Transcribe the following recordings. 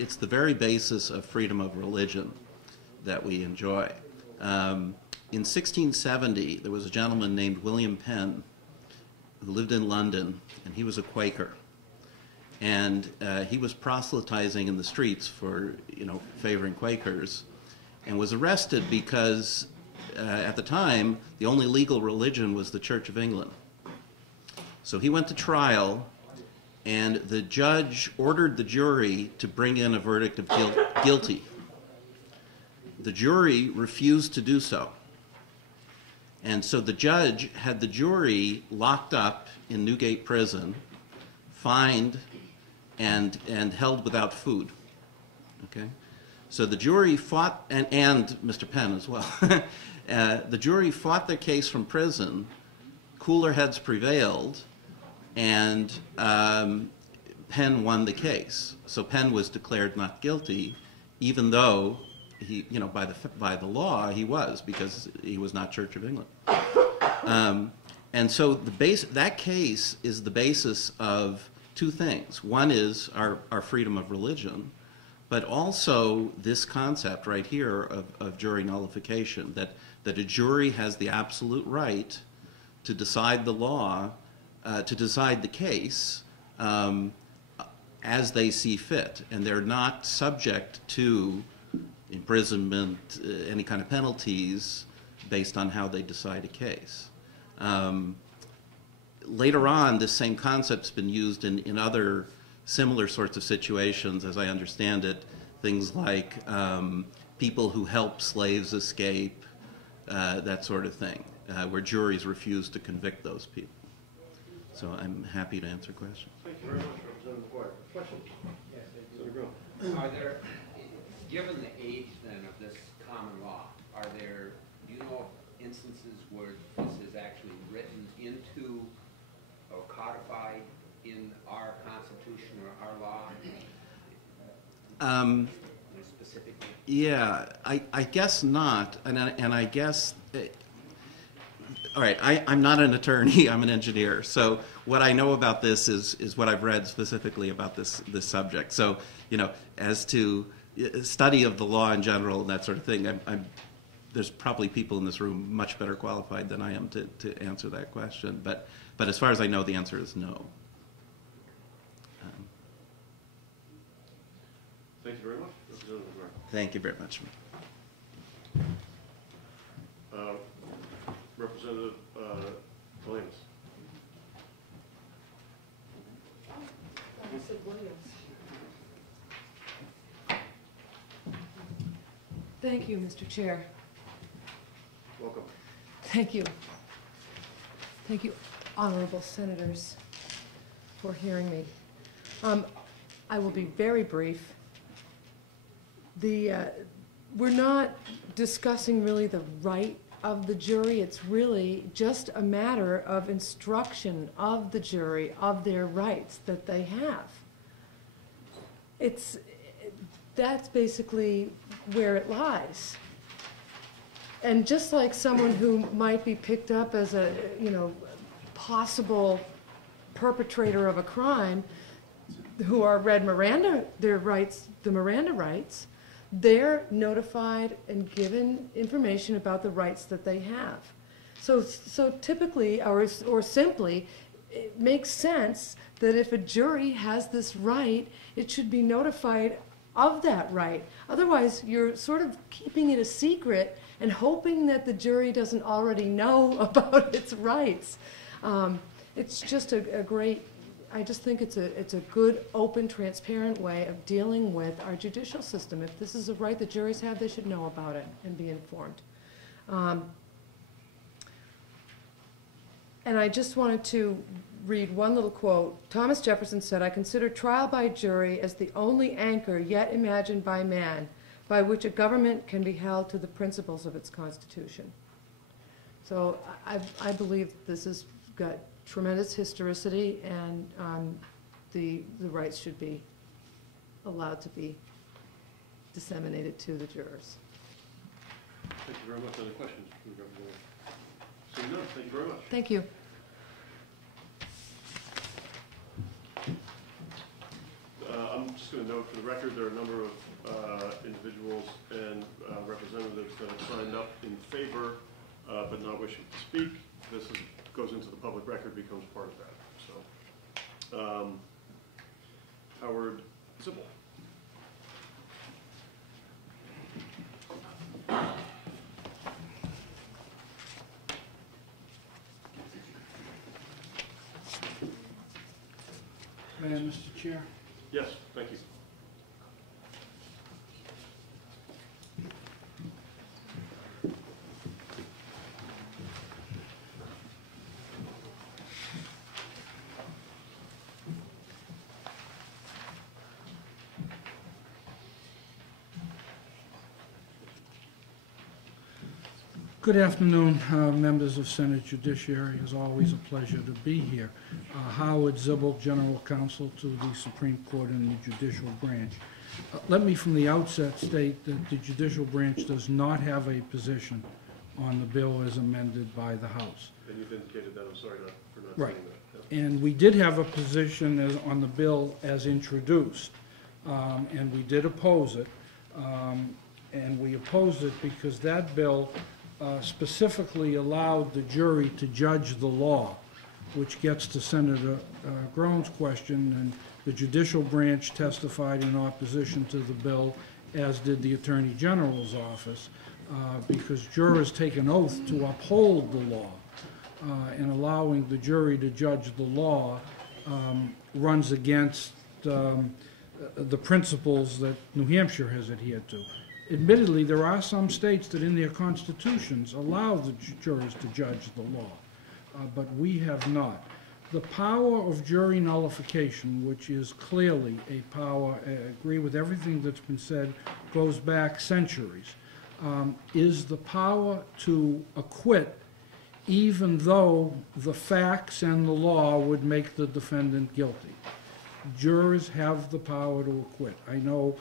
it's the very basis of freedom of religion that we enjoy. In 1670, there was a gentleman named William Penn who lived in London, and he was a Quaker. And he was proselytizing in the streets for, favoring Quakers, and was arrested because at the time, the only legal religion was the Church of England. So he went to trial, and the judge ordered the jury to bring in a verdict of guilty. The jury refused to do so. And so the judge had the jury locked up in Newgate Prison, fined, and held without food. Okay? So the jury fought, and Mr. Penn as well, the jury fought their case from prison, cooler heads prevailed, and Penn won the case. So Penn was declared not guilty, even though he, by the law he was, because he was not Church of England. And so that case is the basis of two things. One is our freedom of religion, but also this concept right here of jury nullification, that a jury has the absolute right to decide the law, to decide the case as they see fit, and they're not subject to imprisonment, any kind of penalties based on how they decide a case. Later on, this same concept's been used in other similar sorts of situations, as I understand it, things like people who help slaves escape, that sort of thing, where juries refuse to convict those people. So I'm happy to answer questions. Thank you very much, Representative Ward. Questions? Yes, Senator Grill. are there, given the age then of this common law, do you know of instances where this is actually written into or codified in our Constitution or our law? Specifically? Yeah, I guess not, and I guess, all right, I'm not an attorney, I'm an engineer, so what I know about this is what I've read specifically about this subject. So, as to study of the law in general and that sort of thing, there's probably people in this room much better qualified than I am to answer that question, but as far as I know, the answer is no. Thank you very much, Representative Ward. Thank you very much. Representative Williams. Thank you, Mr. Chair. Welcome. Thank you. Thank you, honorable senators, for hearing me. I will be very brief. We're not discussing really the right of the jury. It's really just a matter of instruction of the jury of their rights that they have. That's basically where it lies. And just like someone who might be picked up as a, possible perpetrator of a crime, who are read Miranda, their rights, the Miranda rights, they're notified and given information about the rights that they have. So typically, or simply, it makes sense that if a jury has this right, it should be notified of that right. Otherwise, you're sort of keeping it a secret and hoping that the jury doesn't already know about its rights. It's just a great, I just think it's a good, open, transparent way of dealing with our judicial system. If this is a right that juries have, they should know about it and be informed. And I just wanted to read one little quote. Thomas Jefferson said, "I consider trial by jury as the only anchor yet imagined by man by which a government can be held to the principles of its Constitution." So I believe this has got tremendous historicity, and the rights should be allowed to be disseminated to the jurors. Thank you very much. Other questions? Seeing none, thank you very much. Thank you. I'm just going to note for the record, there are a number of individuals and representatives that have signed up in favor but not wishing to speak. This goes into the public record, becomes part of that. So, Howard Zibble. May I, Mr. Chair? Yes, thank you. Good afternoon, members of Senate Judiciary. It's always a pleasure to be here. Howard Zibble, General Counsel to the Supreme Court and the Judicial Branch. Let me from the outset state that the Judicial Branch does not have a position on the bill as amended by the House. And you've indicated that. I'm sorry for not Right. saying that. Yeah. And we did have a position on the bill as introduced, and we did oppose it. And we opposed it because that bill specifically allowed the jury to judge the law, which gets to Senator Groen's question, and the Judicial Branch testified in opposition to the bill, as did the Attorney General's office, because jurors take an oath to uphold the law, and allowing the jury to judge the law runs against the principles that New Hampshire has adhered to. Admittedly, there are some states that in their constitutions allow the jurors to judge the law, but we have not. The power of jury nullification, which is clearly a power, I agree with everything that's been said, goes back centuries, is the power to acquit even though the facts and the law would make the defendant guilty. Jurors have the power to acquit. I know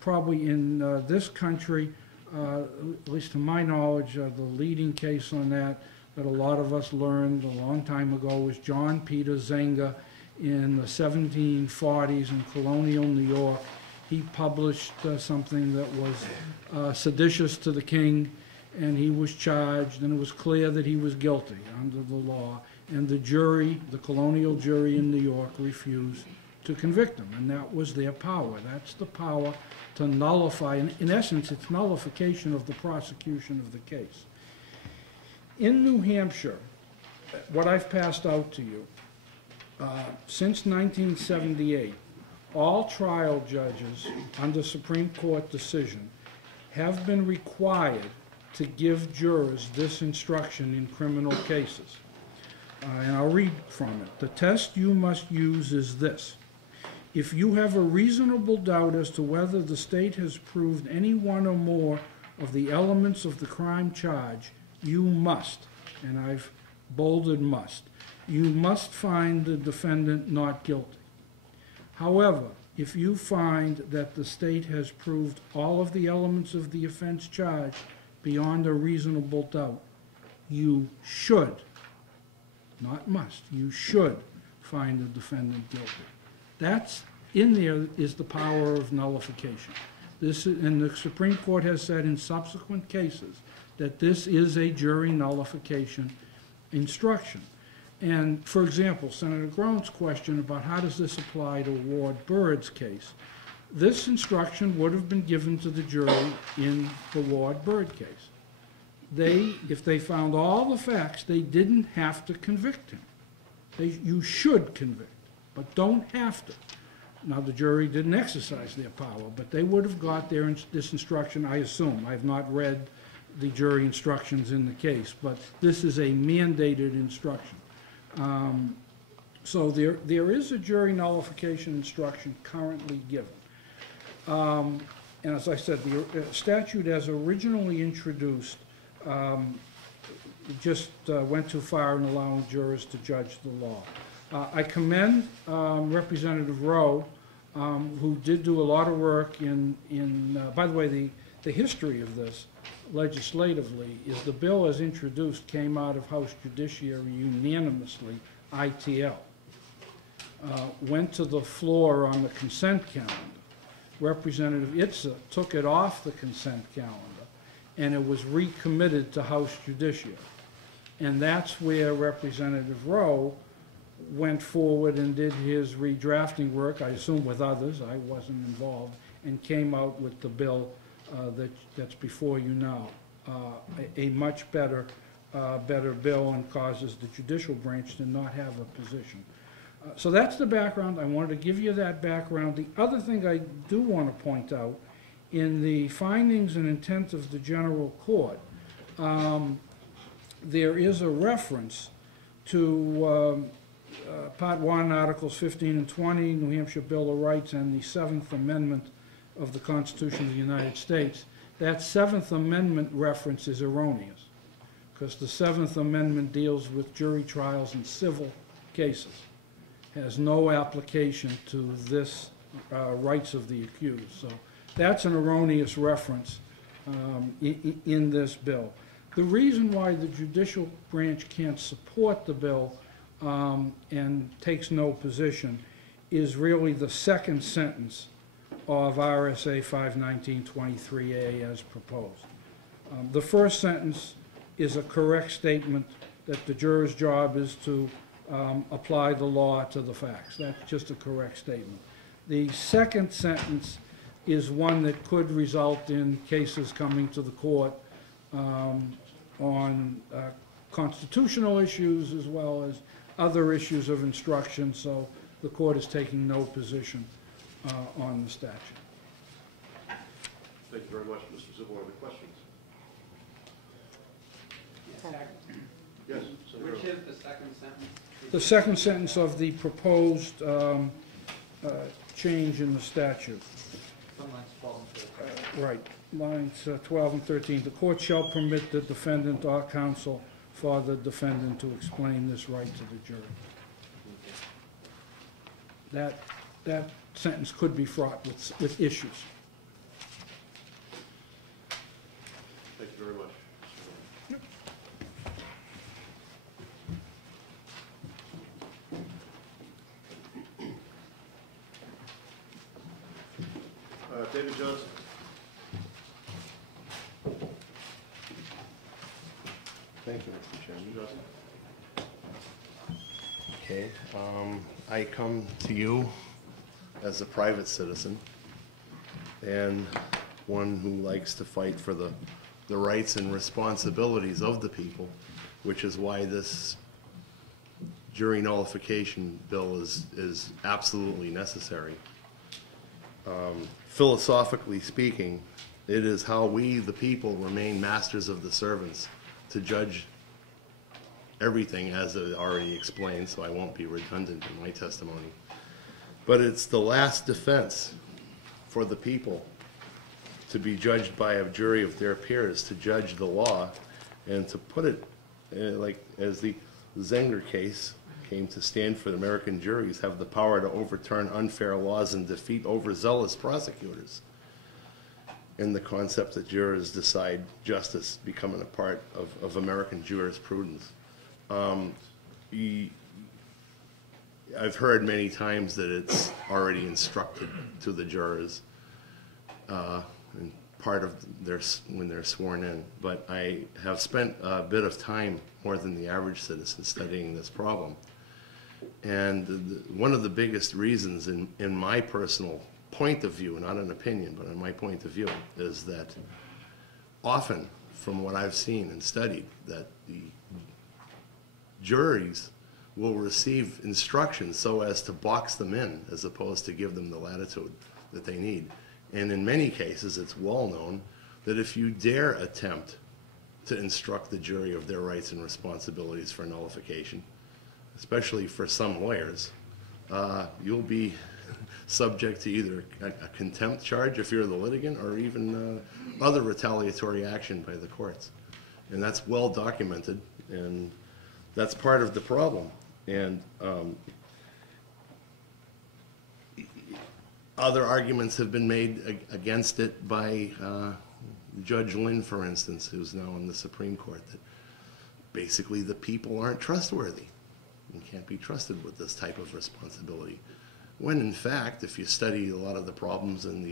probably in this country, at least to my knowledge, the leading case on that a lot of us learned a long time ago was John Peter Zenger in the 1740s in colonial New York. He published something that was seditious to the king, and he was charged, and it was clear that he was guilty under the law. And the jury, the colonial jury in New York, refused to convict him, and that was their power. That's the power to nullify. In essence, it's nullification of the prosecution of the case. In New Hampshire, what I've passed out to you, since 1978, all trial judges under Supreme Court decision have been required to give jurors this instruction in criminal cases. And I'll read from it. The test you must use is this. If you have a reasonable doubt as to whether the state has proved any one or more of the elements of the crime charge, you must, and I've bolded must, you must find the defendant not guilty. However, if you find that the state has proved all of the elements of the offense charged beyond a reasonable doubt, you should, not must, you should find the defendant guilty. That's, in there is the power of nullification. This, and the Supreme Court has said in subsequent cases that this is a jury nullification instruction. And, for example, Senator Groen's question about how does this apply to Ward Bird's case, this instruction would have been given to the jury in the Ward Bird case. If they found all the facts, they didn't have to convict him. You should convict, but don't have to. Now, the jury didn't exercise their power, but they would have got this instruction, I assume. I have not read the jury instructions in the case, but this is a mandated instruction. So there is a jury nullification instruction currently given. And as I said, the statute as originally introduced just went too far in allowing jurors to judge the law. I commend Representative Rowe, who did do a lot of work by the way, the history of this legislatively is the bill as introduced came out of House Judiciary unanimously, ITL. Went to the floor on the consent calendar, Representative Itza took it off the consent calendar, and it was recommitted to House Judiciary. And that's where Representative Rowe went forward and did his redrafting work, I assume with others, I wasn't involved, and came out with the bill that's before you now. A much better bill, and causes the judicial branch to not have a position. So that's the background. I wanted to give you that background. The other thing I do want to point out, in the findings and intent of the general court, there is a reference to Part 1, Articles 15 and 20, New Hampshire Bill of Rights, and the 7th Amendment of the Constitution of the United States. That 7th Amendment reference is erroneous, because the 7th Amendment deals with jury trials in civil cases. Has no application to this rights of the accused. So that's an erroneous reference in this bill. The reason why the judicial branch can't support the bill and takes no position is really the second sentence of RSA 519.23a as proposed. The first sentence is a correct statement that the juror's job is to apply the law to the facts. That's just a correct statement. The second sentence is one that could result in cases coming to the court on constitutional issues as well as other issues of instruction, so the court is taking no position on the statute. Thank you very much, Mr. Zibble. Are there questions? Yes. Which is the second sentence? The second sentence of the proposed change in the statute. Right, lines 12 and 13. The court shall permit the defendant or counsel for the defendant to explain this right to the jury. That sentence could be fraught with issues. Thank you very much. David Johnson. Thank you, Mr. Chairman. Mr. Johnson. Okay, I come to you as a private citizen and one who likes to fight for the rights and responsibilities of the people, which is why this jury nullification bill is absolutely necessary. Philosophically speaking, it is how we, the people, remain masters of the servants to judge everything as it already explained, so I won't be redundant in my testimony. But it's the last defense for the people to be judged by a jury of their peers, to judge the law, and to put it like as the Zenger case came to stand for the American juries, have the power to overturn unfair laws and defeat overzealous prosecutors. And the concept that jurors decide justice becoming a part of American jurisprudence. I've heard many times that it's already instructed to the jurors and part of when they're sworn in. But I have spent a bit of time, more than the average citizen, studying this problem. And one of the biggest reasons in my personal point of view, not an opinion, but in my point of view, is that often, from what I've seen and studied, that the juries will receive instructions so as to box them in as opposed to give them the latitude that they need. And in many cases, it's well known that if you dare attempt to instruct the jury of their rights and responsibilities for nullification, especially for some lawyers, you'll be subject to either a contempt charge if you're the litigant, or even other retaliatory action by the courts. And that's well documented, and that's part of the problem. And other arguments have been made against it by Judge Lynn, for instance, who's now in the Supreme Court, that basically the people aren't trustworthy and can't be trusted with this type of responsibility. When in fact, if you study a lot of the problems in